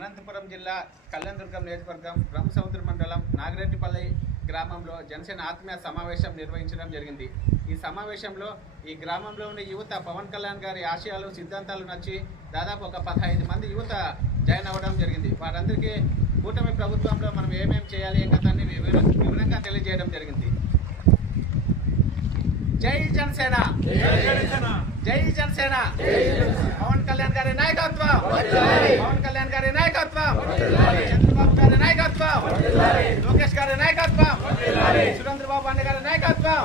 అనంతపురం జిల్లా కళ్యాణదుర్గం నియోజకవర్గం బ్రహ్మసముద్ర మండలం నాగిరెడ్డిపల్లి గ్రామంలో జనసేన ఆత్మీయ సమావేశం నిర్వహించడం జరిగింది. ఈ సమావేశంలో ఈ గ్రామంలో ఉన్న యువత పవన్ కళ్యాణ్ గారి ఆశయాలు సిద్ధాంతాలు నచ్చి దాదాపు ఒక 15 మంది యువత జాయిన్ అవ్వడం జరిగింది. వారందరికీ కూటమి ప్రభుత్వంలో మనం ఏమేమి చేయాలి గతాన్ని వివరంగా తెలియజేయడం జరిగింది. జై జనసేన, జై జనసేన, పవన్ కళ్యాణ్ గారి నాయకత్వం, పవన్ కళ్యాణ్ గారి నాయకత్వం, చంద్రబాబు గారి నాయకత్వం, లోకేష్ గారి నాయకత్వం, సురేంద్రబాబు అన్న గారి నాయకత్వం.